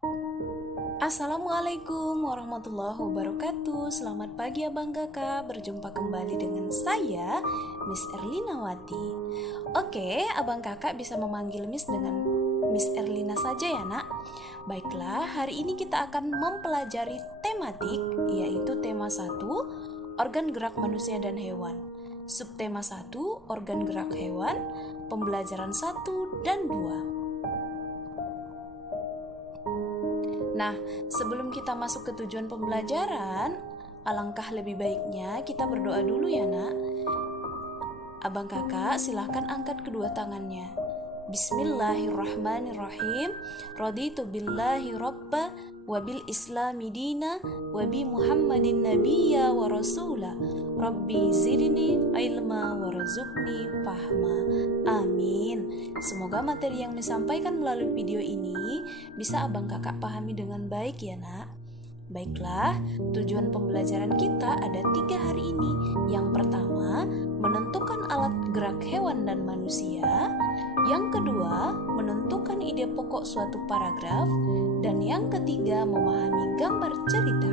Assalamualaikum warahmatullahi wabarakatuh. Selamat pagi abang kakak. Berjumpa kembali dengan saya, Miss Erlinawati. Oke, abang kakak bisa memanggil Miss dengan Miss Erlina saja ya nak. Baiklah, hari ini kita akan mempelajari tematik, yaitu tema 1, organ gerak manusia dan hewan. Subtema 1, organ gerak hewan. Pembelajaran 1 dan 2. Nah, sebelum kita masuk ke tujuan pembelajaran, alangkah lebih baiknya kita berdoa dulu ya nak. Abang kakak silahkan angkat kedua tangannya. Bismillahirrahmanirrahim. Raditu billahi robba wabil islami dina wabi muhammadin nabiyya wa rasula rabbi zidni ilma warzuqni fahma. Amin. Semoga materi yang disampaikan melalui video ini bisa abang kakak pahami dengan baik ya nak. Baiklah, tujuan pembelajaran kita ada 3 hari ini. Yang pertama, menentukan alat gerak hewan dan manusia. Yang kedua, menentukan ide pokok suatu paragraf. Dan yang ketiga, memahami gambar cerita.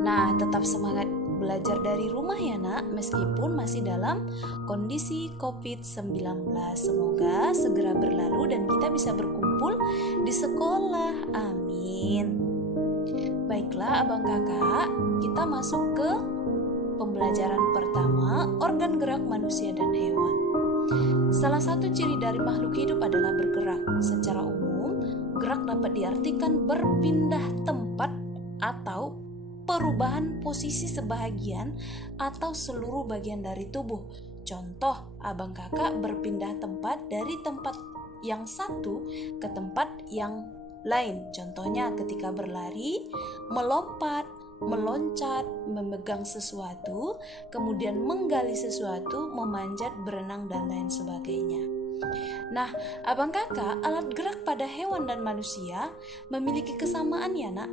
Nah, tetap semangat belajar dari rumah ya nak, meskipun masih dalam kondisi COVID-19. Semoga segera berlalu dan kita bisa berkumpul di sekolah. Amin. Baiklah abang kakak, kita masuk ke pembelajaran pertama, organ gerak manusia dan hewan. Salah satu ciri dari makhluk hidup adalah bergerak. Secara umum, gerak dapat diartikan berpindah tempat atau perubahan posisi sebahagian atau seluruh bagian dari tubuh. Contoh, abang kakak berpindah tempat dari tempat yang satu ke tempat yang lain. Contohnya ketika berlari, melompat, meloncat, memegang sesuatu, kemudian menggali sesuatu, memanjat, berenang, dan lain sebagainya. Nah, abang kakak, alat gerak pada hewan dan manusia memiliki kesamaan ya nak.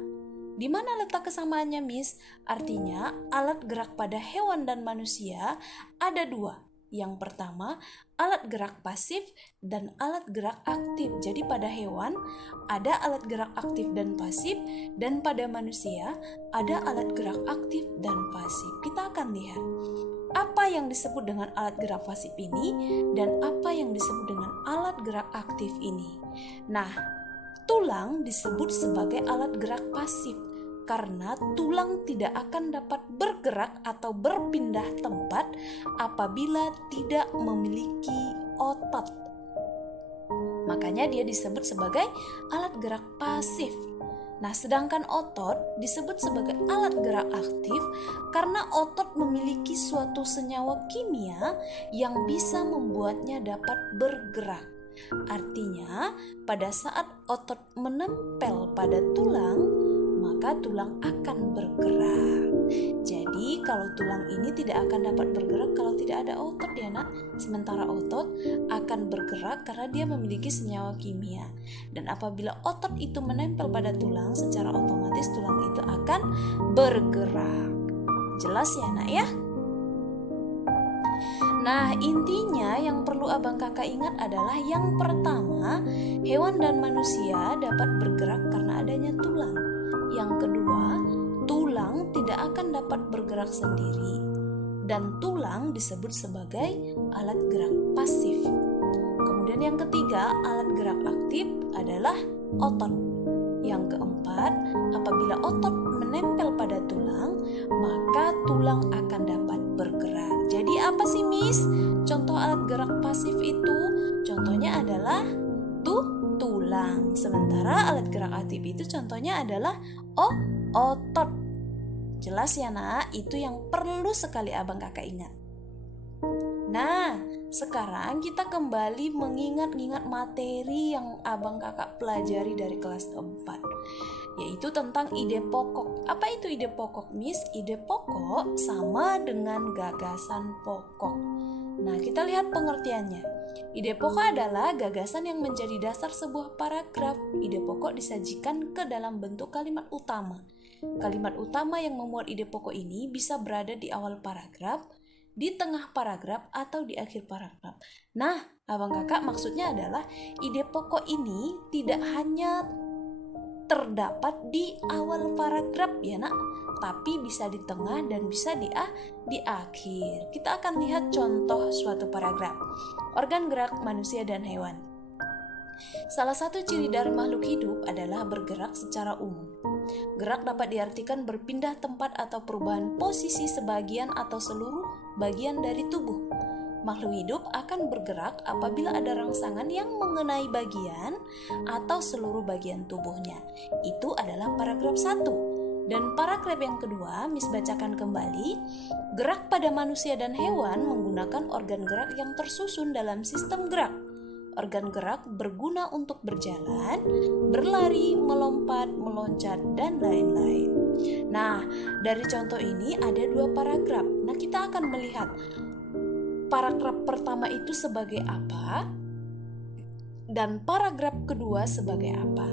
Di mana letak kesamaannya, Miss? Artinya, alat gerak pada hewan dan manusia ada 2. Yang pertama, alat gerak pasif dan alat gerak aktif. Jadi pada hewan ada alat gerak aktif dan pasif, dan pada manusia ada alat gerak aktif dan pasif. Kita akan lihat apa yang disebut dengan alat gerak pasif ini dan apa yang disebut dengan alat gerak aktif ini. Nah, tulang disebut sebagai alat gerak pasif karena tulang tidak akan dapat bergerak atau berpindah tempat apabila tidak memiliki otot. Makanya dia disebut sebagai alat gerak pasif. Nah, sedangkan otot disebut sebagai alat gerak aktif karena otot memiliki suatu senyawa kimia yang bisa membuatnya dapat bergerak. Artinya, pada saat otot menempel pada tulang, maka tulang akan bergerak. Jadi kalau tulang ini tidak akan dapat bergerak kalau tidak ada otot ya nak. Sementara otot akan bergerak karena dia memiliki senyawa kimia. Dan apabila otot itu menempel pada tulang, secara otomatis tulang itu akan bergerak. Jelas ya nak ya? Nah, intinya yang perlu abang kakak ingat adalah yang pertama, hewan dan manusia dapat bergerak karena adanya tulang. Yang kedua, tulang tidak akan dapat bergerak sendiri. Dan tulang disebut sebagai alat gerak pasif. Kemudian yang ketiga, alat gerak aktif adalah otot. Yang keempat, apabila otot menempel pada tulang, maka tulang akan dapat bergerak. Jadi apa sih Miss? Contoh alat gerak pasif itu, contohnya adalah tulang. Sementara alat gerak aktif itu contohnya adalah otot. Jelas ya nak? Itu yang perlu sekali abang kakak ingat. Nah, sekarang kita kembali mengingat-ingat materi yang abang kakak pelajari dari kelas 4, yaitu tentang ide pokok. Apa itu ide pokok, Miss? Ide pokok sama dengan gagasan pokok. Nah, kita lihat pengertiannya. Ide pokok adalah gagasan yang menjadi dasar sebuah paragraf. Ide pokok disajikan ke dalam bentuk kalimat utama. Kalimat utama yang memuat ide pokok ini bisa berada di awal paragraf, di tengah paragraf atau di akhir paragraf. Nah, abang kakak maksudnya adalah ide pokok ini tidak hanya terdapat di awal paragraf ya nak, tapi bisa di tengah dan bisa di akhir. Kita akan lihat contoh suatu paragraf. Organ gerak manusia dan hewan. Salah satu ciri dari makhluk hidup adalah bergerak secara umum. Gerak dapat diartikan berpindah tempat atau perubahan posisi sebagian atau seluruh bagian dari tubuh. Makhluk hidup akan bergerak apabila ada rangsangan yang mengenai bagian atau seluruh bagian tubuhnya. Itu adalah paragraf 1. Dan paragraf yang kedua, Miss bacakan kembali. Gerak pada manusia dan hewan menggunakan organ gerak yang tersusun dalam sistem gerak. Organ gerak berguna untuk berjalan, berlari, melompat, meloncat, dan lain-lain. Nah, dari contoh ini ada 2 paragraf. Nah, kita akan melihat paragraf pertama itu sebagai apa dan paragraf kedua sebagai apa.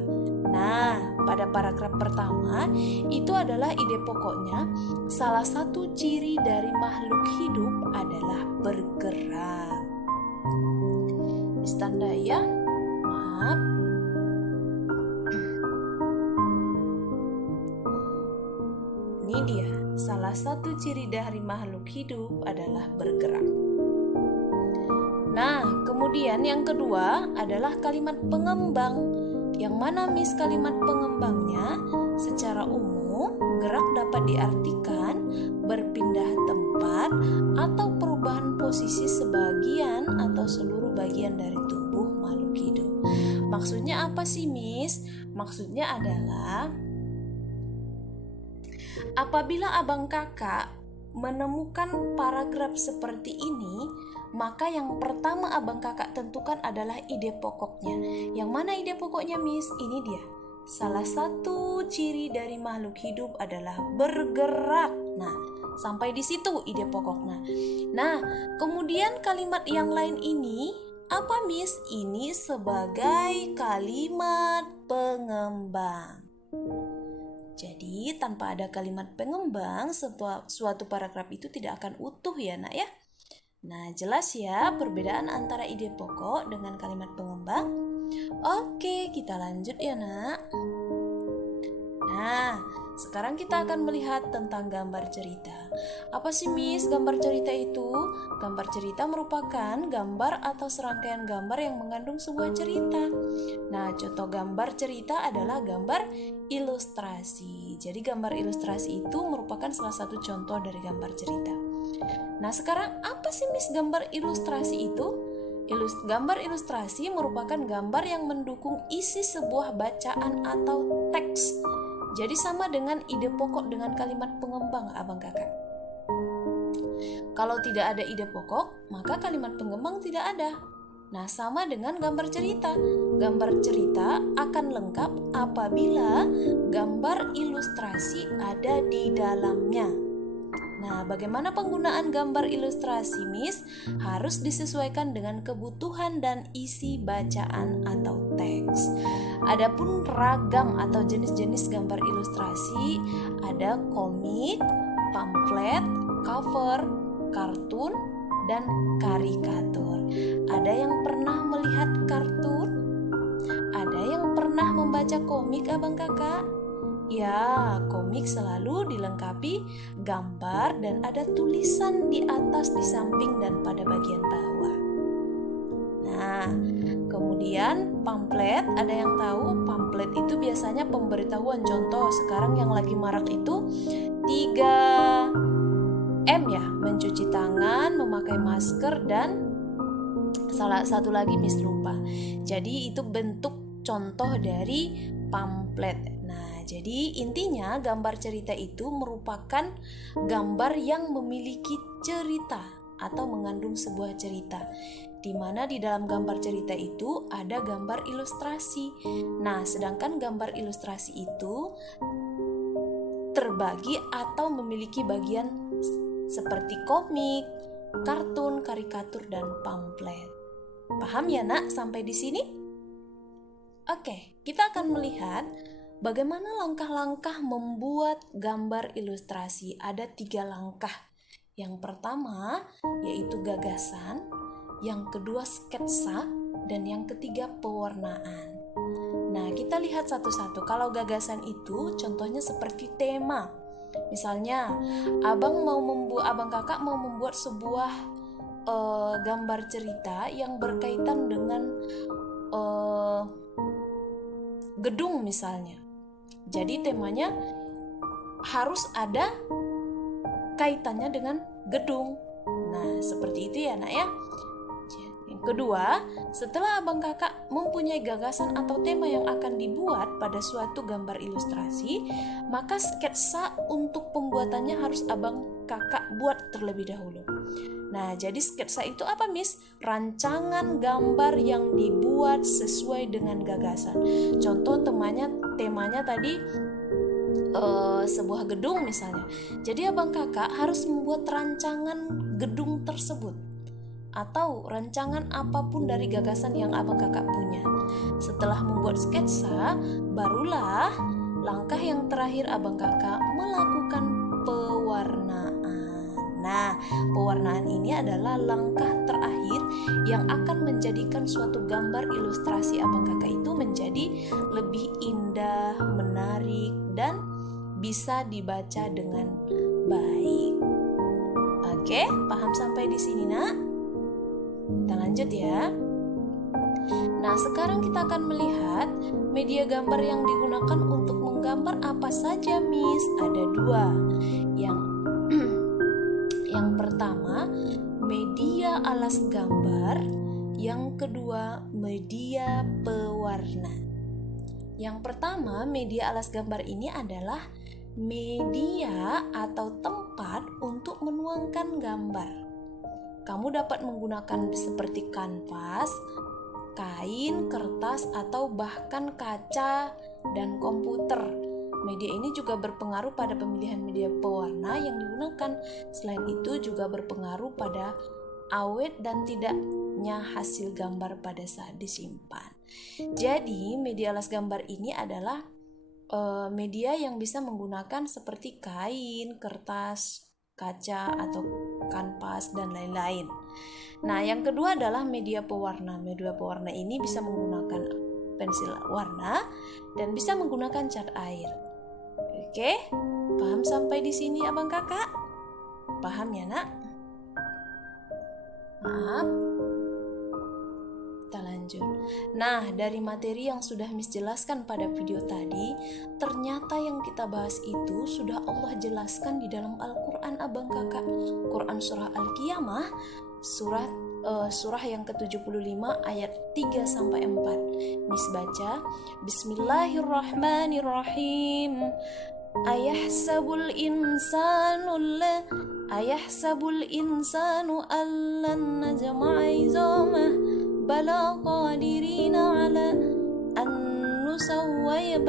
Nah, pada paragraf pertama itu adalah ide pokoknya, salah satu ciri dari makhluk hidup adalah bergerak. Tanda ya, maaf. Ini dia, salah satu ciri dari makhluk hidup adalah bergerak. Nah, kemudian yang kedua adalah kalimat pengembang. Yang mana Miss kalimat pengembangnya? Secara umum, gerak dapat diartikan berpindah tempat atau perubahan posisi sebagian atau seluruh bagian dari tubuh makhluk hidup. Maksudnya apa sih Miss? Maksudnya adalah apabila abang kakak menemukan paragraf seperti ini, maka yang pertama abang kakak tentukan adalah ide pokoknya. Yang mana ide pokoknya Miss? Ini dia. Salah satu ciri dari makhluk hidup adalah bergerak. Nah, sampai di situ ide pokoknya. Nah, kemudian kalimat yang lain ini apa Miss? Ini sebagai kalimat pengembang. Jadi tanpa ada kalimat pengembang, suatu paragraf itu tidak akan utuh ya nak ya. Nah, jelas ya perbedaan antara ide pokok dengan kalimat pengembang. Oke, kita lanjut ya nak. Nah, sekarang kita akan melihat tentang gambar cerita. Apa sih Miss gambar cerita itu? Gambar cerita merupakan gambar atau serangkaian gambar yang mengandung sebuah cerita. Nah, contoh gambar cerita adalah gambar ilustrasi. Jadi gambar ilustrasi itu merupakan salah satu contoh dari gambar cerita. Nah, sekarang apa sih Miss gambar ilustrasi itu? Gambar ilustrasi merupakan gambar yang mendukung isi sebuah bacaan atau teks. Jadi sama dengan ide pokok dengan kalimat pengembang abang kakak. Kalau tidak ada ide pokok, maka kalimat pengembang tidak ada. Nah, sama dengan gambar cerita. Gambar cerita akan lengkap apabila gambar ilustrasi ada di dalamnya. Nah, bagaimana penggunaan gambar ilustrasi, Miss? Harus disesuaikan dengan kebutuhan dan isi bacaan atau teks. Adapun ragam atau jenis-jenis gambar ilustrasi ada komik, pamflet, cover, kartun, dan karikatur. Ada yang pernah melihat kartun? Ada yang pernah membaca komik, abang kakak? Ya, komik selalu dilengkapi gambar dan ada tulisan di atas, di samping, dan pada bagian bawah. Nah, kemudian pamflet, ada yang tahu pamflet itu biasanya pemberitahuan. Contoh, sekarang yang lagi marak itu 3M ya, mencuci tangan, memakai masker, dan salah satu lagi Miss lupa. Jadi itu bentuk contoh dari pamflet. Nah, jadi intinya gambar cerita itu merupakan gambar yang memiliki cerita atau mengandung sebuah cerita, di mana di dalam gambar cerita itu ada gambar ilustrasi. Nah, sedangkan gambar ilustrasi itu terbagi atau memiliki bagian seperti komik, kartun, karikatur, dan pamflet. Paham ya nak sampai di sini? Oke, kita akan melihat bagaimana langkah-langkah membuat gambar ilustrasi. Ada 3 langkah. Yang pertama yaitu gagasan, yang kedua sketsa, dan yang ketiga pewarnaan. Nah, kita lihat satu-satu. Kalau gagasan itu contohnya seperti tema. Misalnya, abang kakak mau membuat sebuah gambar cerita yang berkaitan dengan gedung misalnya. Jadi temanya harus ada kaitannya dengan gedung. Nah, seperti itu ya, Nak ya. Yang kedua, setelah abang kakak mempunyai gagasan atau tema yang akan dibuat pada suatu gambar ilustrasi, maka sketsa untuk pembuatannya harus abang kakak buat terlebih dahulu. Nah, jadi sketsa itu apa, Miss? Rancangan gambar yang dibuat sesuai dengan gagasan. Contoh temanya tadi sebuah gedung misalnya. Jadi abang kakak harus membuat rancangan gedung tersebut atau rancangan apapun dari gagasan yang abang kakak punya. Setelah membuat sketsa, barulah langkah yang terakhir abang kakak melakukan pewarnaan. Nah, pewarnaan ini adalah langkah terakhir yang akan menjadikan suatu gambar ilustrasi abang kakak itu menjadi lebih indah, menarik, dan bisa dibaca dengan baik. Oke, paham sampai di sini, Nak? Kita lanjut ya. Nah, sekarang kita akan melihat media gambar yang digunakan untuk menggambar apa saja, Miss. Ada dua. Yang pertama, media alas gambar. Yang kedua, media pewarna. Yang pertama, media alas gambar ini adalah media atau tempat untuk menuangkan gambar. Kamu dapat menggunakan seperti kanvas, kain, kertas, atau bahkan kaca dan komputer. Media ini juga berpengaruh pada pemilihan media pewarna yang digunakan. Selain itu juga berpengaruh pada awet dan tidaknya hasil gambar pada saat disimpan. Jadi media alas gambar ini adalah media yang bisa menggunakan seperti kain, kertas, kaca, atau kanvas, dan lain-lain. Nah, yang kedua adalah media pewarna. Media pewarna ini bisa menggunakan pensil warna dan bisa menggunakan cat air. Oke, paham sampai di sini abang kakak? Paham ya, Nak? Maaf. Kita lanjut. Nah, dari materi yang sudah Miss jelaskan pada video tadi, ternyata yang kita bahas itu sudah Allah jelaskan di dalam Al-Quran abang kakak. Quran surah Al-Qiyamah, surah yang ke-75 ayat 3-4. Miss baca, Bismillahirrahmanirrahim. Ayahsabul insanu allan najma'a izamah bala qadirina ala an nusawwaya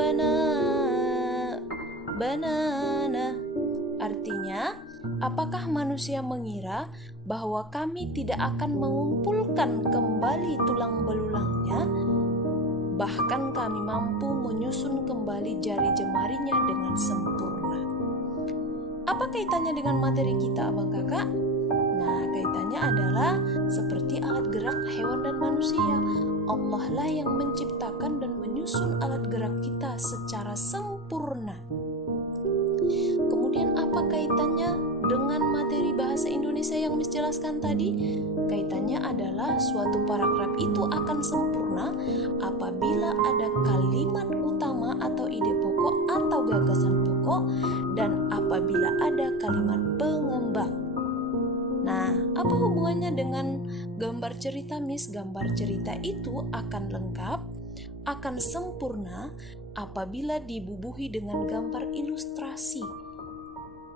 banana. Artinya, apakah manusia mengira bahwa kami tidak akan mengumpulkan kembali tulang belulangnya, bahkan kami mampu menyusun kembali jari jemarinya dengan sempurna. Apa kaitannya dengan materi kita abang kakak? Nah, kaitannya adalah seperti alat gerak hewan dan manusia. Allah lah yang menciptakan dan menyusun alat gerak kita secara sempurna. Kemudian apa kaitannya dengan materi bahasa Indonesia yang Miss jelaskan tadi? Kaitannya adalah suatu paragraf itu akan sempurna apabila ada kalimat utama atau ide pokok atau gagasan pokok dan apabila ada kalimat pengembang. Nah, apa hubungannya dengan gambar cerita, Miss? Gambar cerita itu akan lengkap, akan sempurna apabila dibubuhi dengan gambar ilustrasi.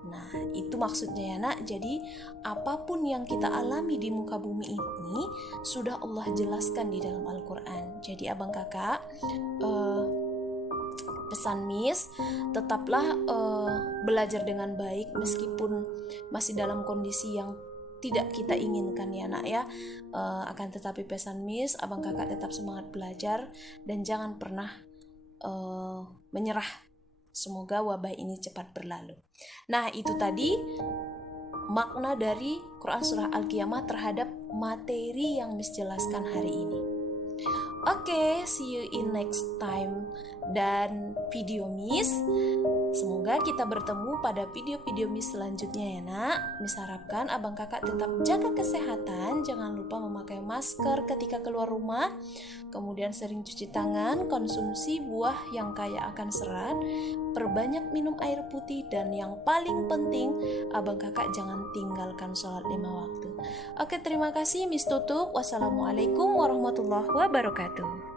Nah, itu maksudnya ya, Nak. Jadi, apapun yang kita alami di muka bumi ini sudah Allah jelaskan di dalam Al-Quran. Jadi, abang kakak, pesan Miss, tetaplah belajar dengan baik meskipun masih dalam kondisi yang tidak kita inginkan ya, Nak ya. Akan tetapi pesan Miss, abang kakak tetap semangat belajar dan jangan pernah menyerah. Semoga wabah ini cepat berlalu. Nah, itu tadi makna dari Quran Surah Al-Qiyamah terhadap materi yang Miss jelaskan hari ini. Oke, see you in next time dan video Miss. Semoga kita bertemu pada video-video Miss selanjutnya ya nak. Miss harapkan abang kakak tetap jaga kesehatan. Jangan lupa memakai masker ketika keluar rumah. Kemudian sering cuci tangan, konsumsi buah yang kaya akan serat, perbanyak minum air putih, dan yang paling penting abang kakak jangan tinggalkan sholat 5 waktu. Oke, terima kasih Miss tutup. Wassalamualaikum warahmatullahi wabarakatuh.